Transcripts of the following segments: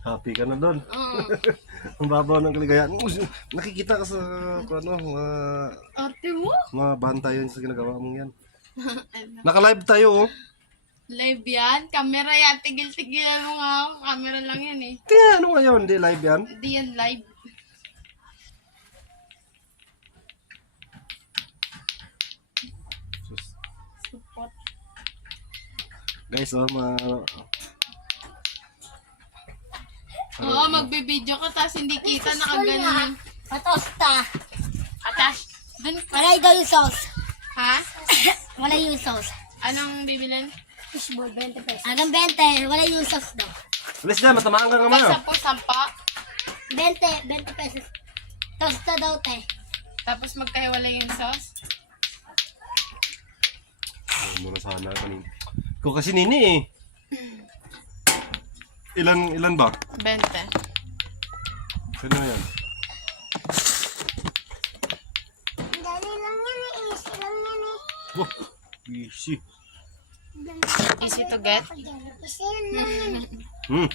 Happy ka na doon. Oo. Ang babaw ng kaligayahan. Nakikita ka sa Ate mo? mga bantay yun sa ginagawa mong yan. Naka-live tayo, oh. Live yan? Camera yan. Tigil-tigilan mo nga. Camera lang yan eh. Kaya ano ngayon, hindi live yan? Hindi yan live. Sus. Support. Guys, oh, Oo, magbibideo ka tapos hindi kita nakaganon. Patosta. Atas, dun Wala daw yung sauce. ha? Wala yung sauce. Anong bibilin? Fishball, 20 pesos. Hanggang 20, wala yung sauce daw. alis dyan, matamaan ka nga Pag mga. 10, sampa. 20 pesos. Tosta daw, te. Tapos magkahiwalay yung sauce. Muna sana kanina. Ko kasi nini eh. Ilan ba? 20. Sino yan? Dali lang yan eh. Easy lang yan eh. Wow, easy. Easy to get. Easy lang yan eh.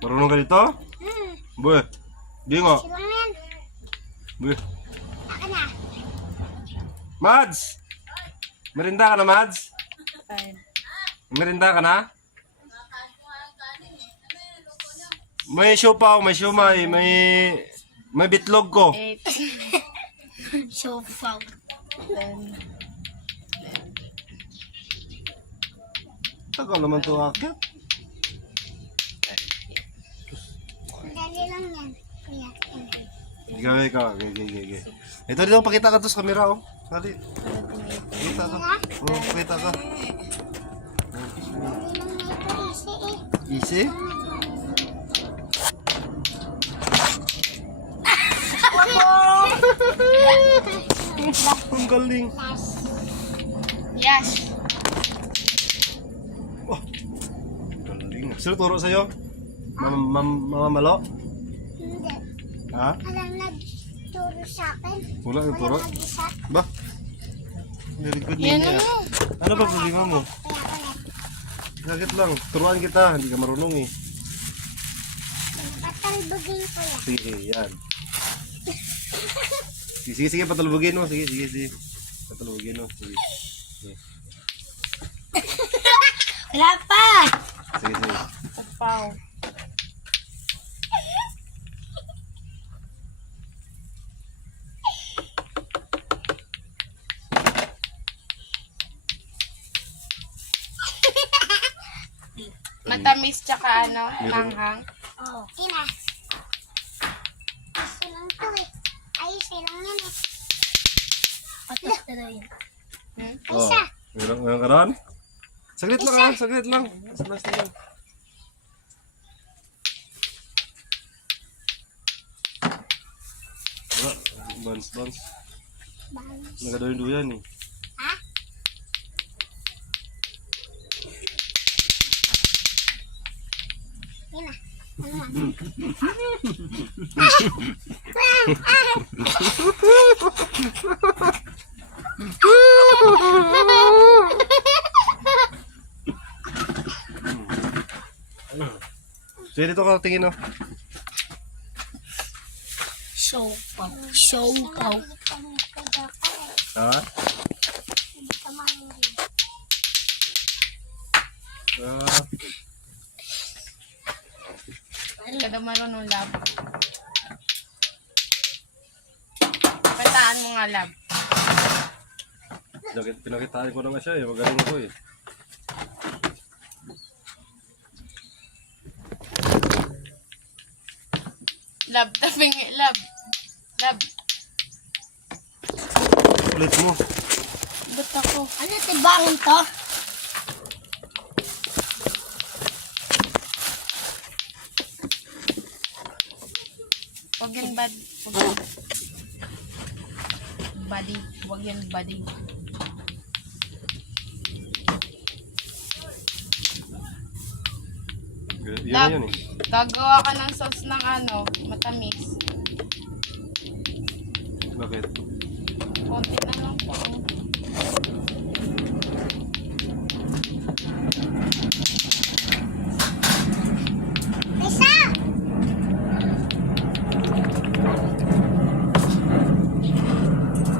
Marunong ka dito? Buwe. Di nga. Easy lang yan. Buwe. Saka na. Mads! Merinda ka na, Mads? Fine. Merinda ka na? May siopaw, may siomay, may bitlog ko. 8, So foul. 10. Tagal naman to akit. Dali lang yan. Kuya. Ikaw. Gigi. Ito dito, pakita ka to sa camera, oh. Dali. Pakita ka. Oh, pakita ka. Dali lang na ito. Easy eh. Easy? Ang galing. Yes. Galing. Sino turo sa'yo? Mama Malo? Hindi. Ha? Alam na turo sa akin. Wala yung turo? Wala mag-isa. Ba? Very good Yan niya. ano. Ano ba problema mo? Kaya ulit. Sakit lang. Turuan kita. Hindi ka marunong eh. Patalbugin ko yan. Sige, yan. Sige, patulbugin mo. Sige. Patulbugin mo. Sige. Wala pa! Sige. Sapaw. Matamis tsaka ano, manghang. Oo. Ina. Easy lang to eh. Ay, easy lang yan eh. Patos na daw yun. Oh. Ngayon ka ron? Saglit lang ha. Saglit lang. Salas na yun. Wala. Bans. Balas. Nagadoy-duyan eh. Ha? Ina. Ano man? Sige, dito ka tingin oh. Show pau. Ha? Kada marunong lab. Pataan mo nga lab. Pinakitaan ko naman siya eh. Magaling ako eh. Lab, tabing lab. Lab. Ulit mo. Ba't ako? Ano tibangon to? Huwag yan body. Huwag yan body. Yun na yun eh. Gagawa ka ng sauce ng ano, matamis. Bakit? Konti na lang po.